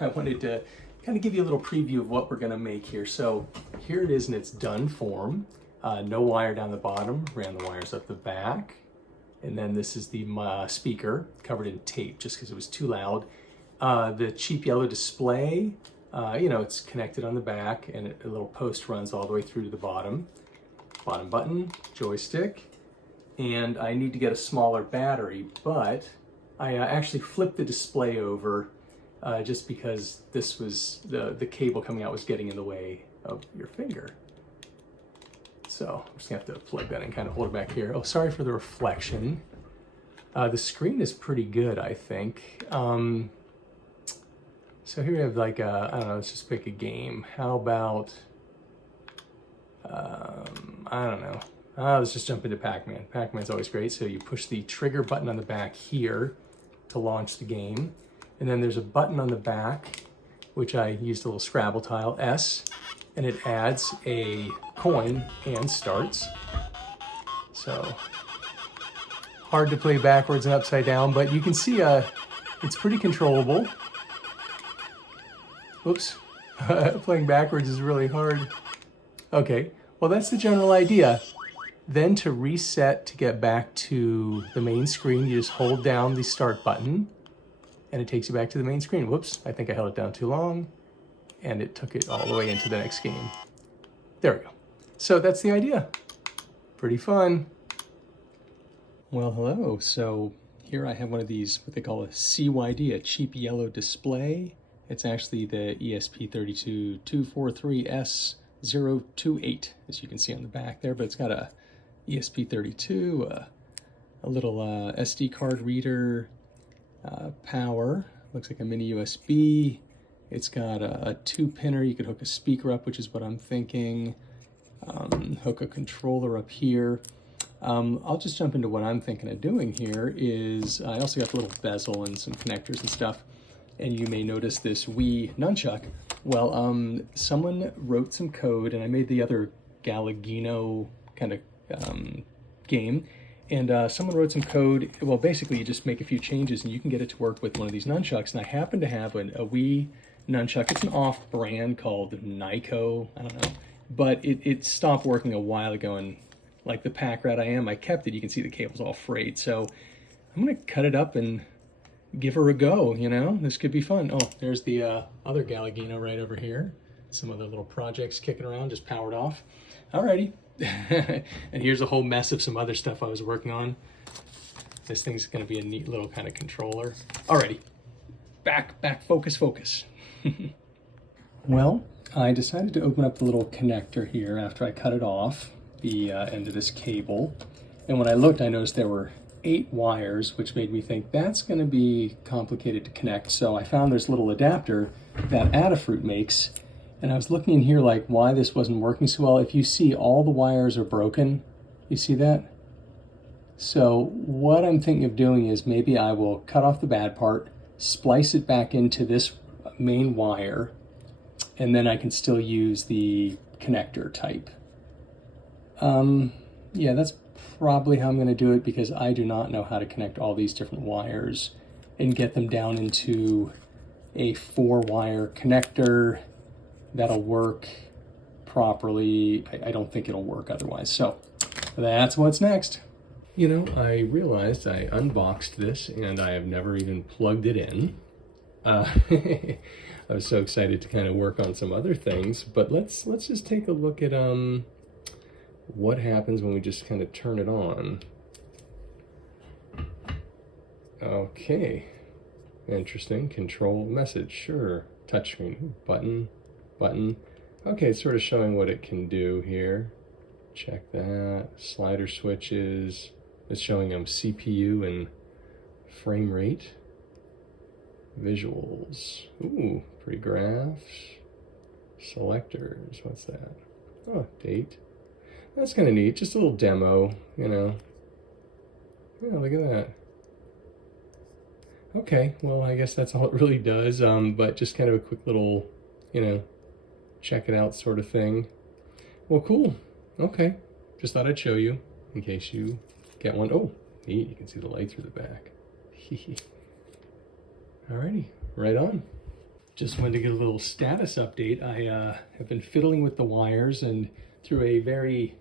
I wanted to kind of give you a little preview of what we're gonna make here. So here it is in its done form. No wire down the bottom, ran the wires up the back. And then this is the speaker covered in tape just because it was too loud. The cheap yellow display, you know, it's connected on the back and a little post runs all the way through to the bottom. Bottom button, joystick, and I need to get a smaller battery, but I actually flipped the display over just because this was, the cable coming out was getting in the way of your finger. So I'm just gonna have to plug that in, kind of hold it back here. Oh, sorry for the reflection. The screen is pretty good, I think. So here we have like I don't know, let's just pick a game. How about, I don't know. Let's just jump into Pac-Man. Pac-Man's always great. So you push the trigger button on the back here to launch the game. And then there's a button on the back, which I used a little Scrabble tile, S, and it adds a coin and starts. So hard to play backwards and upside down, but you can see it's pretty controllable. Oops, playing backwards is really hard. Okay, well that's the general idea. Then to reset to get back to the main screen, you just hold down the start button and it takes you back to the main screen. Whoops, I think I held it down too long and it took it all the way into the next game. There we go. So that's the idea. Pretty fun. Well, hello. So here I have one of these, what they call a CYD, a cheap yellow display. It's actually the ESP32 243S028, as you can see on the back there, but it's got a ESP32, a little SD card reader, power, looks like a mini USB. It's got a 2-pinner, you could hook a speaker up, which is what I'm thinking, hook a controller up here. I'll just jump into what I'm thinking of doing here is, I also got the little bezel and some connectors and stuff, and you may notice this Wii Nunchuck. Well, someone wrote some code, and I made the other Galagino kind of game, and someone wrote some code. Well, basically you just make a few changes and you can get it to work with one of these nunchucks, and I happen to have a Wii Nunchuck. It's an off-brand called Nyko, I don't know, but it stopped working a while ago, and like the pack rat I am, I kept it. You can see the cable's all frayed, so I'm gonna cut it up and give her a go, you know? This could be fun. Oh, there's the other Galagino right over here. Some other little projects kicking around, just powered off. Alrighty. And here's a whole mess of some other stuff I was working on. This thing's gonna be a neat little kind of controller. Alrighty, back, focus. Well, I decided to open up the little connector here after I cut it off, the end of this cable. And when I looked, I noticed there were 8 wires, which made me think that's gonna be complicated to connect. So I found this little adapter that Adafruit makes, and I was looking in here like why this wasn't working so well. If you see, all the wires are broken. You see that? So what I'm thinking of doing is maybe I will cut off the bad part, splice it back into this main wire, and then I can still use the connector type. Yeah, that's probably how I'm going to do it, because I do not know how to connect all these different wires and get them down into a 4-wire connector that'll work properly. I don't think it'll work otherwise. So that's what's next. You know, I realized I unboxed this and I have never even plugged it in. I was so excited to kind of work on some other things, but let's just take a look at what happens when we just kind of turn it on. Okay, interesting. Control message, sure. Touchscreen, button. Okay, it's sort of showing what it can do here. Check that. Slider switches. It's showing them CPU and frame rate. Visuals. Ooh, pretty graphs. Selectors, what's that? Oh, date. That's kind of neat, just a little demo, you know. Yeah, look at that. Okay, well, I guess that's all it really does, but just kind of a quick little, you know, check it out sort of thing. Well, cool. Okay, just thought I'd show you in case you get one. Oh, neat, you can see the light through the back. Alrighty, right on. Just wanted to get a little status update. I have been fiddling with the wires, and through a very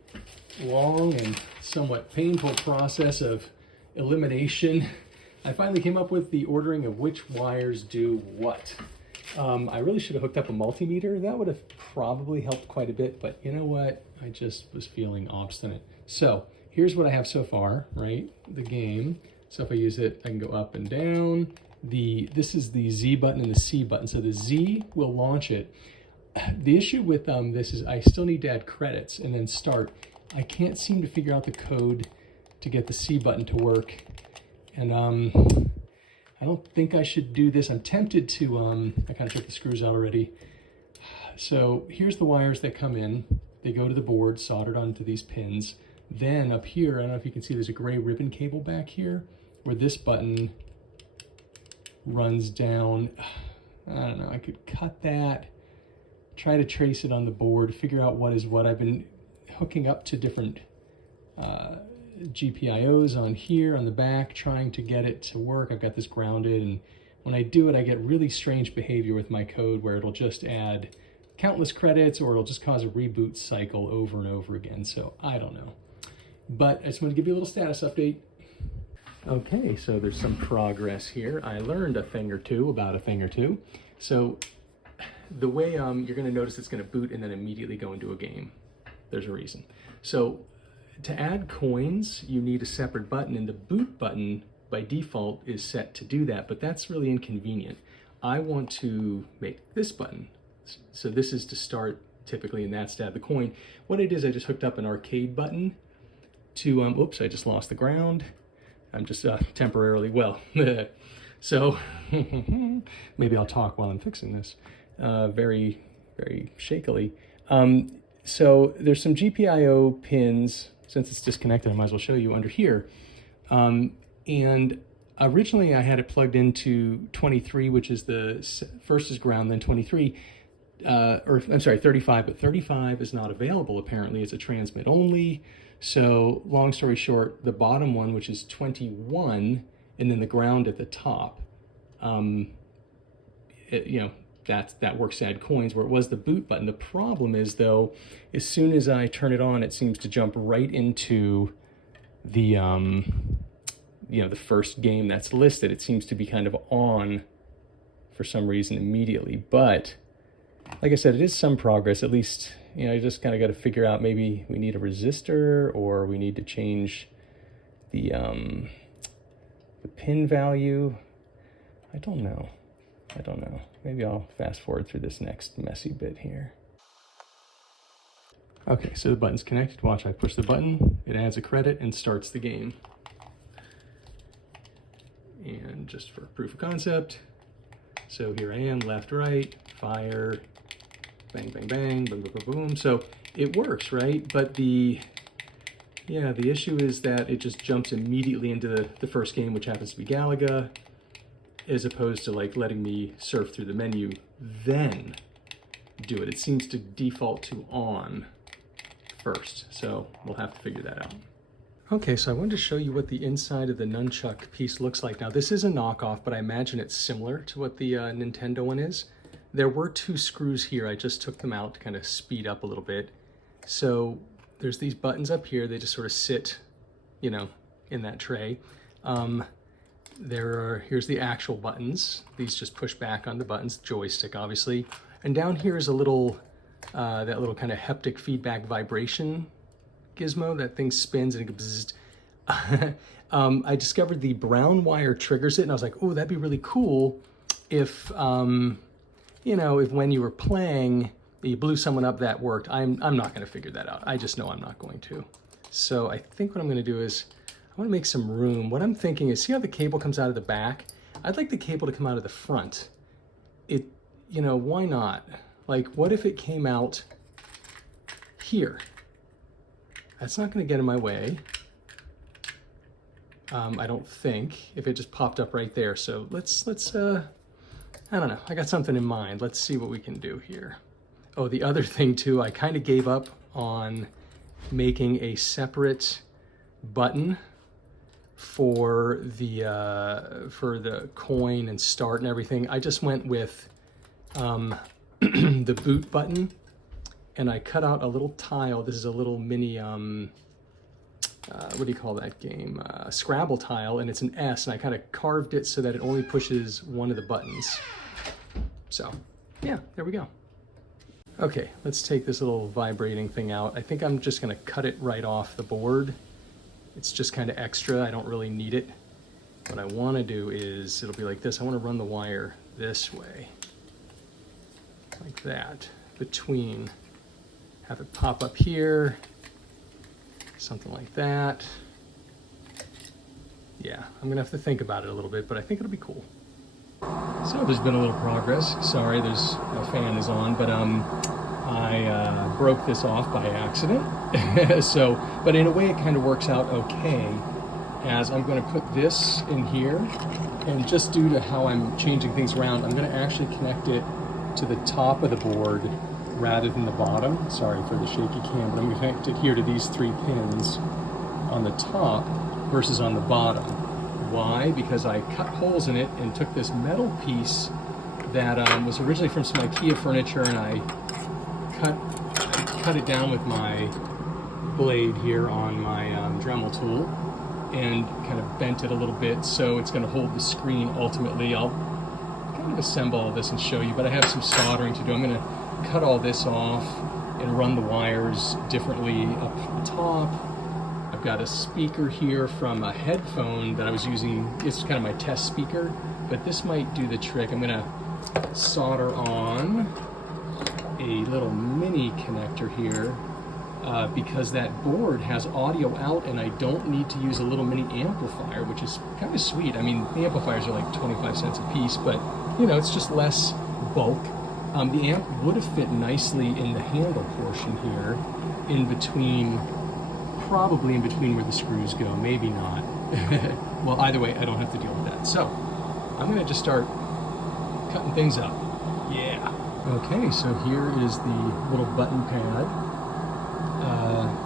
long and somewhat painful process of elimination, I finally came up with the ordering of which wires do what. I really should have hooked up a multimeter. That would have probably helped quite a bit, but you know what? I just was feeling obstinate. So here's what I have so far, right? The game. So if I use it, I can go up and down. This is the Z button and the C button. So the Z will launch it. The issue with this is I still need to add credits and then start. I can't seem to figure out the code to get the C button to work. And I don't think I should do this. I'm tempted to, I kind of took the screws out already. So here's the wires that come in. They go to the board, soldered onto these pins. Then up here, I don't know if you can see, there's a gray ribbon cable back here where this button runs down. I don't know, I could cut that, try to trace it on the board, figure out what is what. I've been hooking up to different GPIOs on here on the back, trying to get it to work. I've got this grounded, and when I do it, I get really strange behavior with my code where it'll just add countless credits or it'll just cause a reboot cycle over and over again. So I don't know. But I just want to give you a little status update. Okay, so there's some progress here. I learned a thing or two about a thing or two. So the way you're going to notice it's going to boot and then immediately go into a game. There's a reason. So to add coins, you need a separate button, and the boot button by default is set to do that, but that's really inconvenient. I want to make this button. So this is to start typically, and that's to add the coin. What I did is I just hooked up an arcade button to, oops, I just lost the ground. I'm just temporarily, well, so maybe I'll talk while I'm fixing this very, very shakily. So there's some GPIO pins. Since it's disconnected, I might as well show you under here. And originally I had it plugged into 23, which is the first is ground, then 23, or I'm sorry, 35, but 35 is not available apparently. It's a transmit only. So long story short, the bottom one, which is 21, and then the ground at the top, that works to add coins, where it was the boot button. The problem is, though, as soon as I turn it on, it seems to jump right into the, the first game that's listed. It seems to be kind of on for some reason immediately. But like I said, it is some progress. At least, I just kind of got to figure out, maybe we need a resistor, or we need to change the pin value. I don't know. Maybe I'll fast forward through this next messy bit here. Okay, so the button's connected. Watch, I push the button, it adds a credit and starts the game. And just for proof of concept, so here I am, left, right, fire, bang, bang, bang, boom, boom, boom, boom. So it works, right? But the issue is that it just jumps immediately into the first game, which happens to be Galaga, as opposed to like letting me surf through the menu, then do it. It seems to default to on first, so we'll have to figure that out. Okay, so I wanted to show you what the inside of the Nunchuck piece looks like. Now this is a knockoff, but I imagine it's similar to what the Nintendo one is. There were two screws here. I just took them out to kind of speed up a little bit. So there's these buttons up here. They just sort of sit, in that tray. Here's the actual buttons. These just push back on the buttons, joystick obviously. And down here is a little, that little kind of haptic feedback vibration gizmo. That thing spins and it goes bzzzt. I discovered the brown wire triggers it, and I was like, oh, that'd be really cool if, if when you were playing, you blew someone up, that worked. I'm not gonna figure that out. I just know I'm not going to. So I think what I'm gonna do is, I want to make some room. What I'm thinking is, see how the cable comes out of the back? I'd like the cable to come out of the front. Why not? Like, what if it came out here? That's not going to get in my way. I don't think, if it just popped up right there. So let's I don't know. I got something in mind. Let's see what we can do here. Oh, the other thing too, I kind of gave up on making a separate button for the coin and start and everything. I just went with the boot button, and I cut out a little tile. This is a little mini, what do you call that game? Scrabble tile, and it's an S, and I kind of carved it so that it only pushes one of the buttons. So, yeah, there we go. Okay, let's take this little vibrating thing out. I think I'm just gonna cut it right off the board. It's just kind of extra, I don't really need it. What I wanna do is, it'll be like this, I wanna run the wire this way. Like that, between, have it pop up here, something like that. Yeah, I'm gonna have to think about it a little bit, but I think it'll be cool. So there's been a little progress. Sorry, there's a fan is on, but I broke this off by accident. So, but in a way it kind of works out okay, as I'm gonna put this in here, and just due to how I'm changing things around, I'm gonna actually connect it to the top of the board rather than the bottom. Sorry for the shaky cam, but I'm gonna connect it here to these 3 pins on the top versus on the bottom. Why? Because I cut holes in it and took this metal piece that was originally from some IKEA furniture, and I cut it down with my blade here on my Dremel tool and kind of bent it a little bit so it's going to hold the screen ultimately. I'll kind of assemble all this and show you, but I have some soldering to do. I'm going to cut all this off and run the wires differently up top. I've got a speaker here from a headphone that I was using. It's kind of my test speaker, but this might do the trick. I'm gonna solder on a little mini connector here because that board has audio out and I don't need to use a little mini amplifier, which is kind of sweet. I mean, the amplifiers are like 25 cents a piece, but you know, it's just less bulk. The amp would have fit nicely in the handle portion here, in between, probably in between where the screws go, maybe not. Well, either way, I don't have to deal with that. So, I'm gonna just start cutting things up. Yeah. Okay, so here is the little button pad,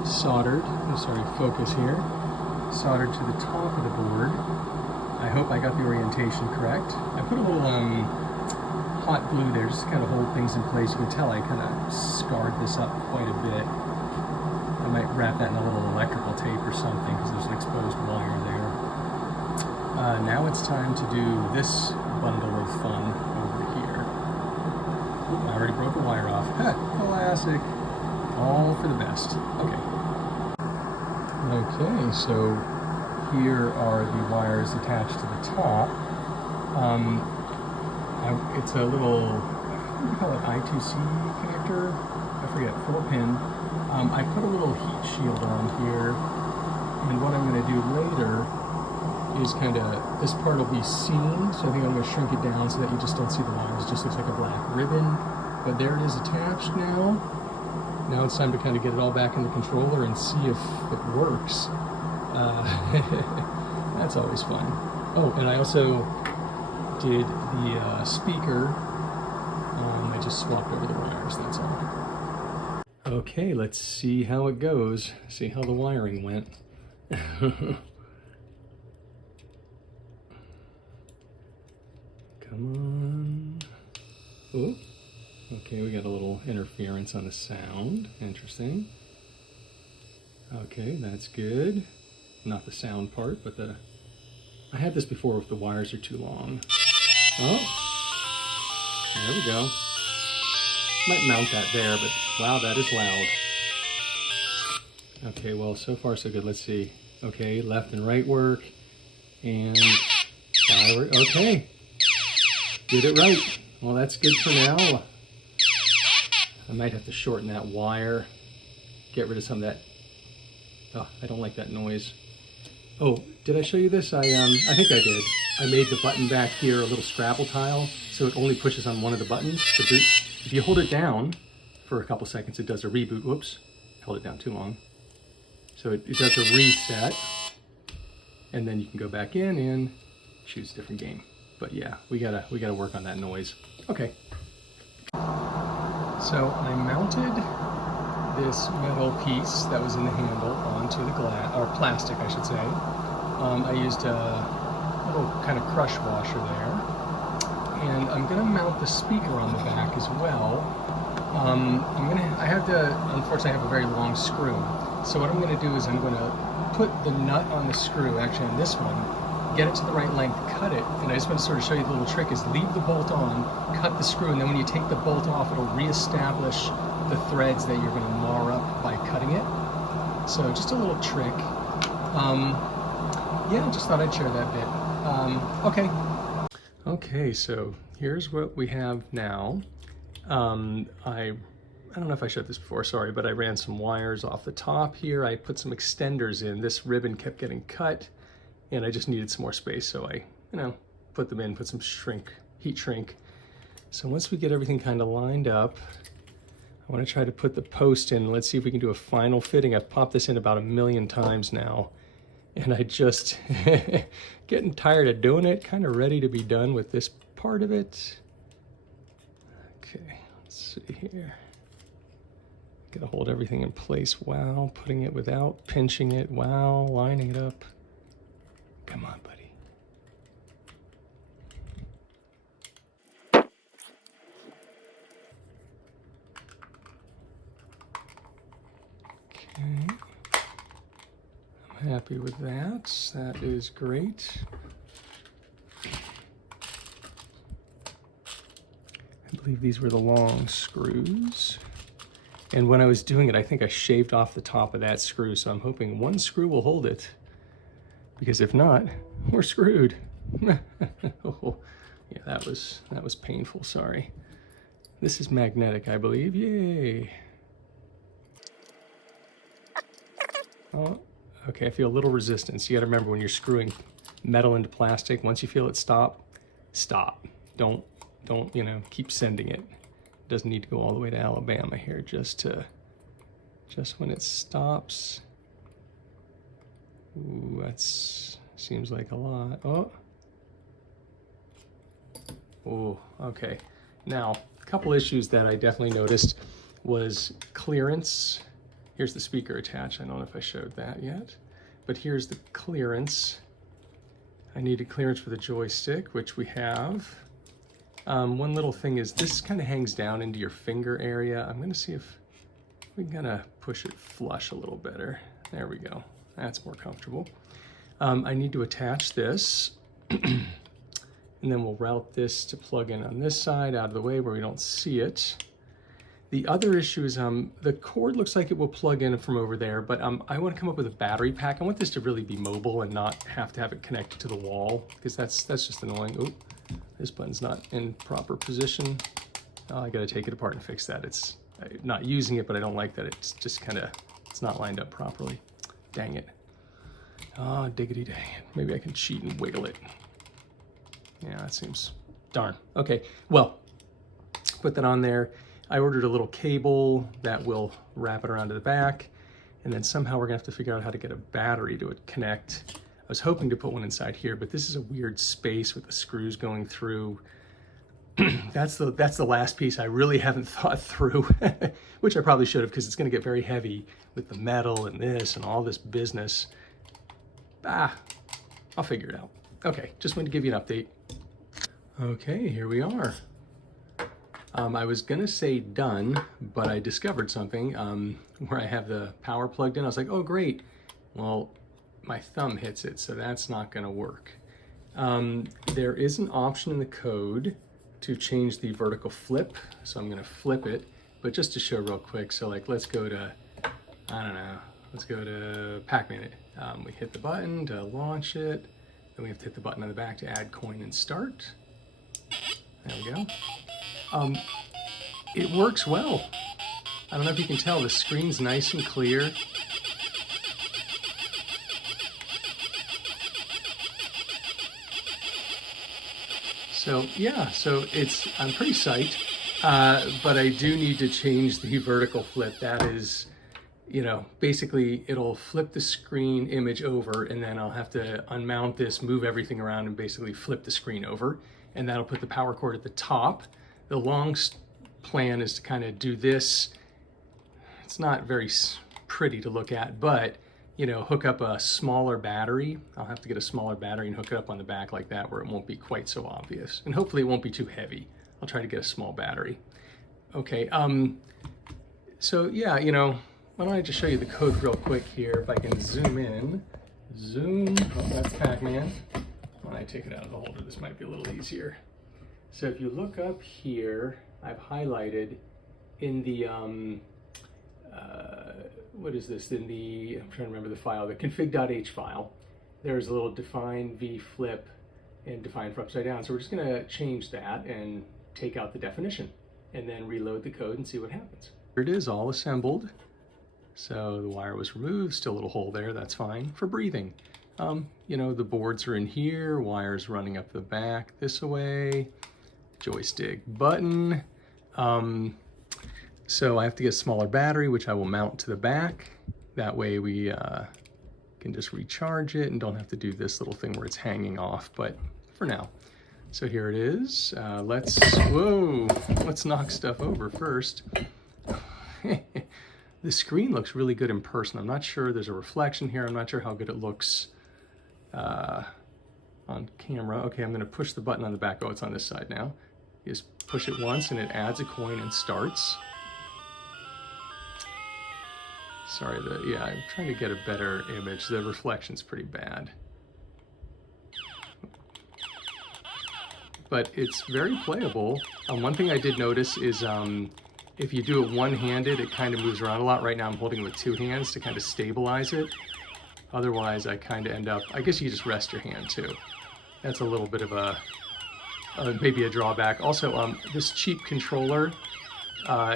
soldered, I'm sorry, focus here, soldered to the top of the board. I hope I got the orientation correct. I put a little hot glue there just to kind of hold things in place. You can tell I kind of scarred this up quite a bit. I might wrap that in a little electrical tape or something because there's an exposed wire there. Now it's time to do this bundle of fun over here. Oop, I already broke the wire off. Classic. All for the best. Okay. Okay, so here are the wires attached to the top. It's a little, what do you call it, I2C connector? I forget, 4-pin. I put a little heat shield on here, and what I'm going to do later is kind of, this part will be seen, so I think I'm going to shrink it down so that you just don't see the wires. It just looks like a black ribbon, but there it is attached now. Now it's time to kind of get it all back in the controller and see if it works. That's always fun. Oh, and I also did the speaker. I just swapped over the wires, that's all. Okay, let's see how it goes. See how the wiring went. Come on. Oh, okay, we got a little interference on the sound. Interesting. Okay, that's good. Not the sound part, but the... I had this before if the wires are too long. Oh, there we go. Might mount that there, but wow, that is loud. Okay, well, so far so good. Let's see. Okay, left and right work, and forward. Okay, did it right. Well, that's good for now. I might have to shorten that wire, get rid of some of that. Oh, I don't like that noise. Oh, did I show you this? I think I did. I made the button back here a little Scrabble tile, so it only pushes on one of the buttons, the boot. If you hold it down for a couple seconds, it does a reboot. Whoops, held it down too long. So it does a reset, and then you can go back in and choose a different game. But yeah, we gotta work on that noise. Okay. So I mounted this metal piece that was in the handle onto the glass, or plastic, I should say. I used a little kind of crush washer there, and I'm gonna mount the speaker on the back as well. Unfortunately I have a very long screw. So what I'm gonna do is I'm gonna put the nut on the screw, actually on this one, get it to the right length, cut it, and I just want to sort of show you the little trick is leave the bolt on, cut the screw, and then when you take the bolt off, it'll reestablish the threads that you're going to mar up by cutting it. So just a little trick. Yeah, just thought I'd share that bit. Okay. Okay, so here's what we have now. I don't know if I showed this before, sorry, but I ran some wires off the top here. I put some extenders in. This ribbon kept getting cut, and I just needed some more space, so I, put them in, put some heat shrink. So once we get everything kind of lined up, I want to try to put the post in. Let's see if we can do a final fitting. I've popped this in about 1,000,000 times now, and I just getting tired of doing it, kind of ready to be done with this part of it. Okay, let's see here. Gotta hold everything in place while putting it without pinching it, while lining it up. Come on, buddy. Okay. I'm happy with that. That is great. I believe these were the long screws. And when I was doing it, I think I shaved off the top of that screw, so I'm hoping one screw will hold it. Because if not, we're screwed. Oh, yeah, that was painful, sorry. This is magnetic, I believe. Yay. Oh, okay, I feel a little resistance. You gotta remember when you're screwing metal into plastic, once you feel it stop, stop. Don't, keep sending it. It doesn't need to go all the way to Alabama here, just when it stops. Ooh, seems like a lot. Oh, okay. Now, a couple issues that I definitely noticed was clearance. Here's the speaker attached. I don't know if I showed that yet, but here's the clearance. I needed clearance for the joystick, which we have. One little thing is this kind of hangs down into your finger area. I'm gonna see if we can kind of push it flush a little better. There we go. That's more comfortable. I need to attach this and then we'll route this to plug in on this side out of the way where we don't see it. The other issue is the cord looks like it will plug in from over there, but I want to come up with a battery pack. I want this to really be mobile and not have to have it connected to the wall because that's just annoying. Oop. This button's not in proper position. Oh, I gotta take it apart and fix that. I'm not using it, but I don't like that it's just it's not lined up properly. Dang it. Oh, diggity dang it. Maybe I can cheat and wiggle it. Yeah, that seems, darn. Okay, well, put that on there. I ordered a little cable that will wrap it around to the back, and then somehow we're gonna have to figure out how to get a battery to connect. I was hoping to put one inside here, but this is a weird space with the screws going through. That's the last piece I really haven't thought through, which I probably should have because it's going to get very heavy with the metal and this and all this business. I'll figure it out. Okay, just wanted to give you an update. Okay, here we are. I was going to say done, but I discovered something where I have the power plugged in. I was like, oh, great. Well, my thumb hits it, so that's not gonna work. There is an option in the code to change the vertical flip, so I'm gonna flip it, but just to show real quick, so like let's go to, I don't know, let's go to Pack Minute. We hit the button to launch it, then we have to hit the button on the back to add coin and start. There we go. It works well. I don't know if you can tell, the screen's nice and clear. So yeah, I'm pretty psyched, but I do need to change the vertical flip. That is, basically it'll flip the screen image over and then I'll have to unmount this, move everything around and basically flip the screen over. And that'll put the power cord at the top. The long plan is to kind of do this. It's not very pretty to look at, but you know, hook up a smaller battery. I'll have to get a smaller battery and hook it up on the back like that where it won't be quite so obvious. And hopefully it won't be too heavy. I'll try to get a small battery. Okay, so yeah, you know, why don't I just show you the code real quick here. If I can zoom in. Zoom, oh, that's Pac-Man. When I take it out of the holder, this might be a little easier. So if you look up here, I've highlighted in the, what is this? In the, I'm trying to remember the file, the config.h file, there's a little define v flip and define for upside down. So we're just gonna change that and take out the definition and then reload the code and see what happens. Here it is, all assembled. So the wire was removed, still a little hole there, that's fine for breathing. You know, the boards are in here, wires running up the back this way, joystick button. So I have to get a smaller battery, which I will mount to the back. That way we can just recharge it and don't have to do this little thing where it's hanging off, but for now. So here it is. Let's knock stuff over first. The screen looks really good in person. I'm not sure, there's a reflection here. I'm not sure how good it looks on camera. Okay, I'm gonna push the button on the back. Oh, it's on this side now. You just push it once and it adds a coin and starts. Sorry, yeah, I'm trying to get a better image. The reflection's pretty bad. But it's very playable. One thing I did notice is if you do it one-handed, it kind of moves around a lot. Right now I'm holding it with two hands to kind of stabilize it. Otherwise, I kind of end up, I guess you just rest your hand too. That's a little bit of a, maybe a drawback. Also, this cheap controller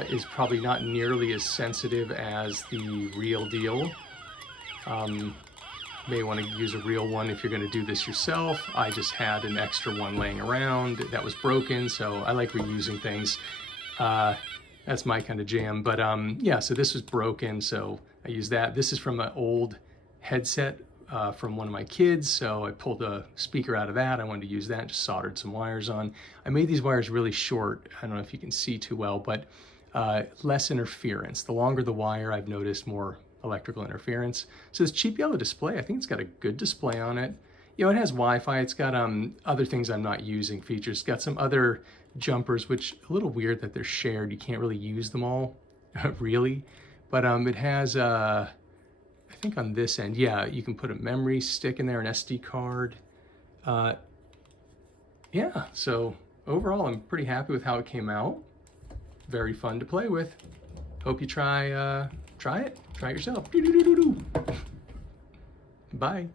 is probably not nearly as sensitive as the real deal. May want to use a real one if you're going to do this yourself. I just had an extra one laying around that was broken, so I like reusing things. That's my kind of jam. But yeah, so this was broken, so I used that. This is from an old headset from one of my kids, so I pulled a speaker out of that. I wanted to use that, just soldered some wires on. I made these wires really short. I don't know if you can see too well, but less interference. The longer the wire, I've noticed more electrical interference. So this cheap yellow display, I think it's got a good display on it. You know, it has Wi-Fi. It's got other things I'm not using, features. It's got some other jumpers, which a little weird that they're shared. You can't really use them all, really. But it has, I think on this end, yeah, you can put a memory stick in there, an SD card. Yeah, so overall, I'm pretty happy with how it came out. Very fun to play with. Hope you try it yourself. Bye.